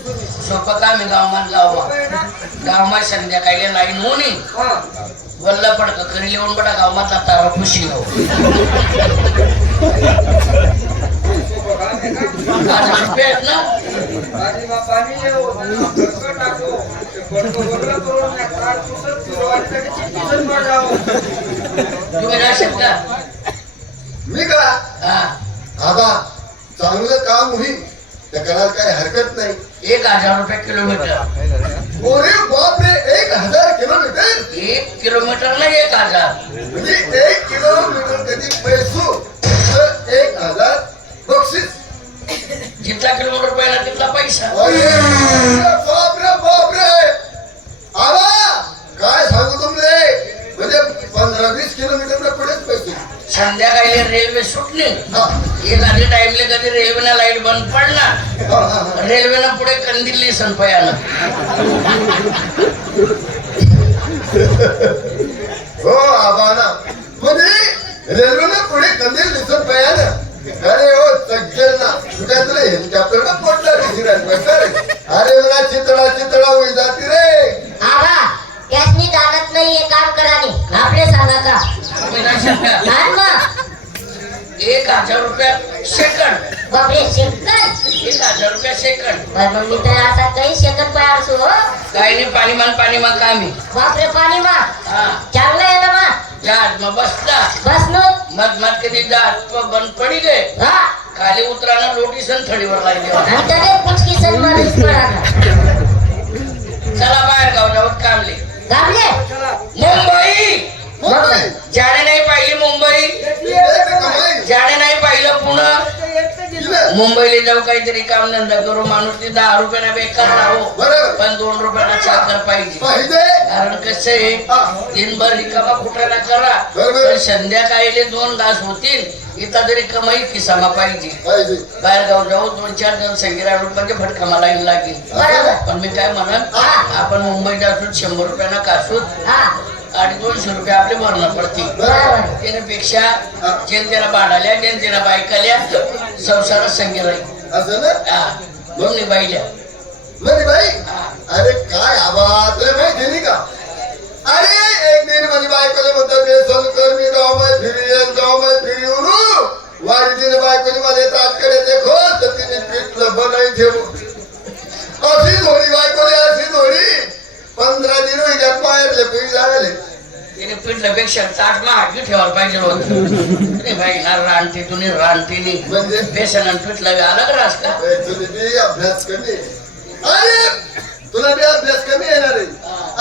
सोपं काम आहे गावमान लावा. गावमा संध्याकाळी लाईन होणी वल्ल पडक घरी येऊन बडा गावमातला तारा खुशी हो ना. तुम्ही मी का? हा. आबा चांगलं काम होईल. तर करायला काही हरकत नाही. एक हजार रुपये किलोमीटर. अरे बापरे एक हजार किलोमीटर? एक किलोमीटर ना एक हजार. म्हणजे एक किलोमीटर कधी पैसो? तर एक हजार बक्षीस. जितला किलोमीटर पहिला तिथला पैसा. अरे बापरे बापरे. आबा काय सांगू तुमले? म्हणजे पंधरा वीस किलोमीटर पुढेच पैसे. संध्याकाळी रेल्वे सुटली. हा. आधी टाइमले कधी रेल्वेना लाइट बंद हा. रेल्वेनं पुढे कंदिल्ली सनपयानं हो आबाना. म्हणजे रेल्वेने पुढे कंदील दिसत पाया ना अरे हो सज्जन ना तुझ्या तुला हेलिकॉप्टर ना पडला अरे मला चितळा चितळा होई जाते रे. आबा त्यासनी जाणत नाही हे काम कराने आपले सांगा का? एक हजार रुपया सेकंड. बापरे शेकन एक हजार रुपया सेकंड. पण मग मी तर असा काही शेकन पाय असो हो. काही नाही पाणी मान पाणी मान कामी बापरे पाणी मा हा. चांगलं आहे ना मा जहाज मग बसता बस नो. मध मध कधी जहाज तो बंद पडी गए हा. खाली उतराना लोटी सन थडीवर लागली आणि त्याने पुचकी सन मारीस मुंबईला जाऊ काहीतरी काम धंदा करू माणूस ते दहा रुपयाला बेकार राहू. बरोबर. पण दोन रुपयाला चाकर पाहिजे. पाहिजे. कारण कसं आहे. दिनभर रिकामा कुठाला करा. बरोबर. पण संध्याकाळी दोन तास होतील इथं तरी कमाई किसामा पाहिजे. पाहिजे. बाहेर गाव जाऊ दोन चार जण संगीरा रुपयाचे फटका लाईन लागेल. बरोबर. पण मी काय म्हणत हा. आपण मुंबईत असून शंभर रुपयानं कासूत हा. आणि दोनशे रुपये आपले भरणं पडतील. बरोबर. त्याच्यापेक्षा जेन त्याला भाडाल्या जेन त्याला बायकाल्या संसारात संगी राहील असं ना? हा दोन्ही बाईल्या म्हणजे बाई. अरे काय आबा तुला माहिती नाही का? अरे एक दिन माझी बायकोले म्हणतात बेसन कर मी गावमध्ये फिरी गावमध्ये फिरी उरू. वारी तिने बायकोने मला ताटकडे देखो तर तिने पीठ बनाई ठेवू अशी थोडी बायकोले अशी थोडी पंधरा दिन विकत बाहेरले पीठ झाले पिठल्यापेक्षा ताट महागी ठेवायला पाहिजे होतं अरे बाई हा रानटी तुम्ही रानटीनी म्हणजे बेसन आणि पिठलं अलग रास का? ए, बी अभ्यास कमी. अरे तुला बी अभ्यास कमी येणार आहे.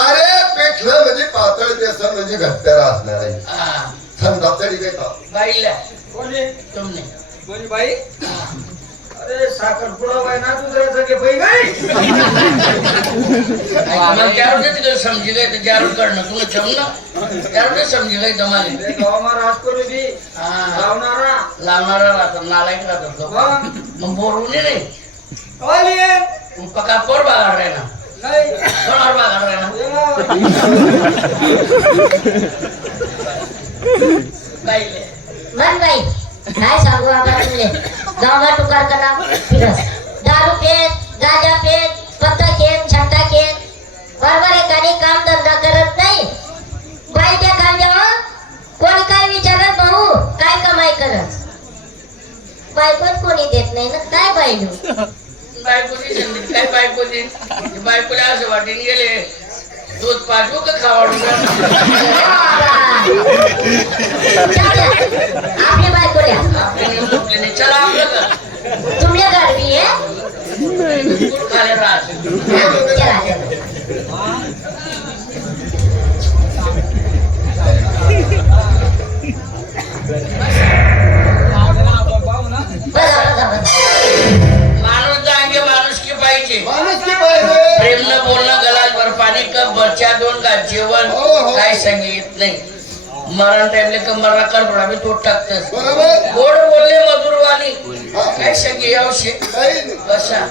अरे पिठलं म्हणजे पातळ बेसन म्हणजे घट्टर असणार आहे. हा. समजा तरी काय का बाईला. कोणी तुमने कोणी बाई? अरे साखरपुडा बाई ना तुझ्या सगळे मग त्यावर तिकडे समजी गए तर त्यावर करणं तुला ठेवणं त्यावर समजी गई तुम्हाला. गावामा राज करू बी हा. लावणारा. लावणारा राहतो नालायक राहतो तो. मग? बोलून नाही पका पोर बागाड राहिना नाही. कोणावर बागाड काय सांगू आपण गावात टुकार करा फिरस दारू पेत गाजा पेत पत्ता खेत छट्टा खेत बरोबर आहे काही काम धंदा करत नाही. बाई त्या काय जेव्हा कोणी काय विचारत भाऊ काय कमाई करत? बायकोच कोणी देत नाही ना? काय पाहिजे बायकोची संधी काय बायकोची? बायकोला असं वाटेन गेले. दूध पाठवू का खावाडू आपली बायको तुमच्या गाडवी आहे खाले राहत चला चला बघा बघा बघा माणूस जागे माणूस की पाहिजे. माणूस की पाहिजे. प्रेम न बोलणं गलास भर पाणी कप बच्चा दोन का जेवण. हो, हो. काय सांगित नाही. मरण टाइमले कमरला करबडा बी तोड टाकतस बरोबर? गोड बोलले मधुरवाणी. काय सांगे यावशे कशा